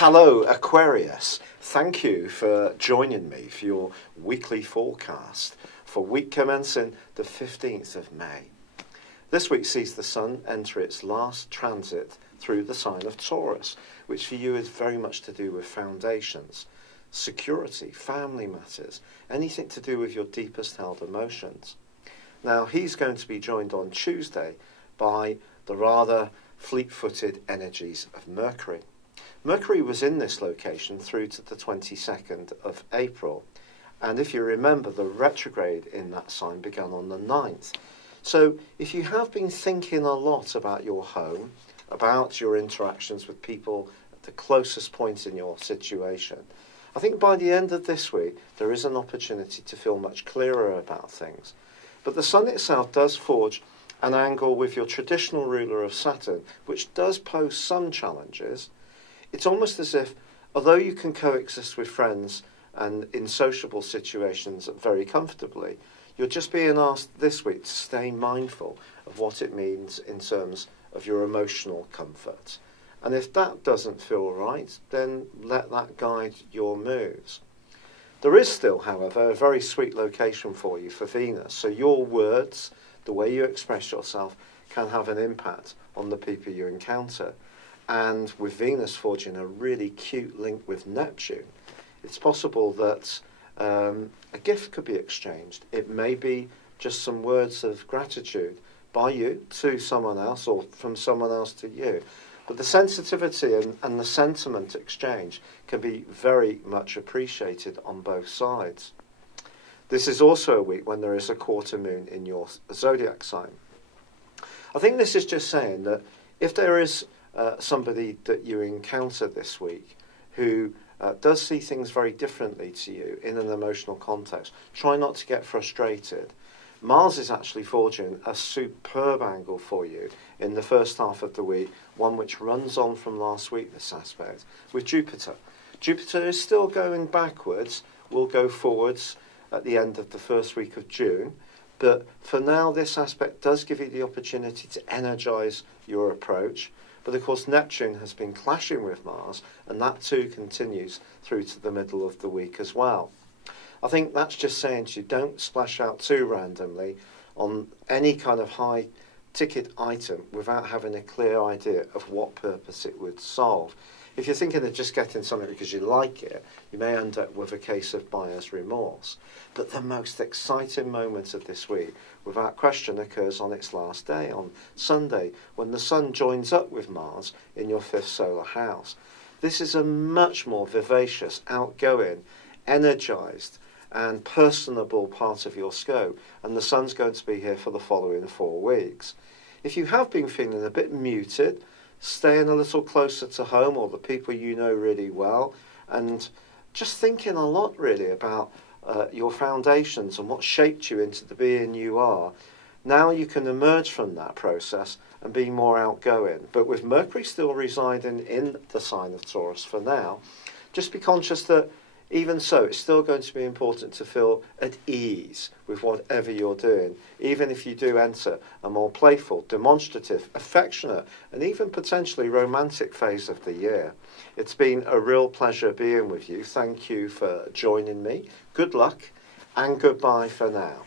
Hello Aquarius, thank you for joining me for your weekly forecast for week commencing the 15th of May. This week sees the Sun enter its last transit through the sign of Taurus, which for you is very much to do with foundations, security, family matters, anything to do with your deepest held emotions. Now he's going to be joined on Tuesday by the rather fleet-footed energies of Mercury. Mercury was in this location through to the 22nd of April, and if you remember, the retrograde in that sign began on the 9th. So if you have been thinking a lot about your home, about your interactions with people at the closest point in your situation, I think by the end of this week there is an opportunity to feel much clearer about things. But the Sun itself does forge an angle with your traditional ruler of Saturn, which does pose some challenges. It's almost as if, although you can coexist with friends and in sociable situations very comfortably, you're just being asked this week to stay mindful of what it means in terms of your emotional comfort. And if that doesn't feel right, then let that guide your moves. There is still, however, a very sweet location for you for Venus, so your words, the way you express yourself, can have an impact on the people you encounter. And with Venus forging a really cute link with Neptune, it's possible that a gift could be exchanged. It may be just some words of gratitude by you to someone else or from someone else to you. But the sensitivity and the sentiment exchange can be very much appreciated on both sides. This is also a week when there is a quarter moon in your zodiac sign. I think this is just saying that if there is somebody that you encounter this week who does see things very differently to you in an emotional context, try not to get frustrated. Mars is actually forging a superb angle for you in the first half of the week, one which runs on from last week, this aspect, with Jupiter. Jupiter is still going backwards, will go forwards at the end of the first week of June, but for now this aspect does give you the opportunity to energize your approach. But of course Neptune has been clashing with Mars, and that too continues through to the middle of the week as well. I think that's just saying to you, don't splash out too randomly on any kind of high ticket item without having a clear idea of what purpose it would solve. If you're thinking of just getting something because you like it, you may end up with a case of buyer's remorse. But the most exciting moment of this week, without question, occurs on its last day, on Sunday, when the Sun joins up with Mars in your 5th solar house. This is a much more vivacious, outgoing, energized and personable part of your scope, and the Sun's going to be here for the following 4 weeks. If you have been feeling a bit muted, staying a little closer to home or the people you know really well, and just thinking a lot really about your foundations and what shaped you into the being you are, now you can emerge from that process and be more outgoing. But with Mercury still residing in the sign of Taurus for now, just be conscious that even so, it's still going to be important to feel at ease with whatever you're doing, even if you do enter a more playful, demonstrative, affectionate, and even potentially romantic phase of the year. It's been a real pleasure being with you. Thank you for joining me. Good luck and goodbye for now.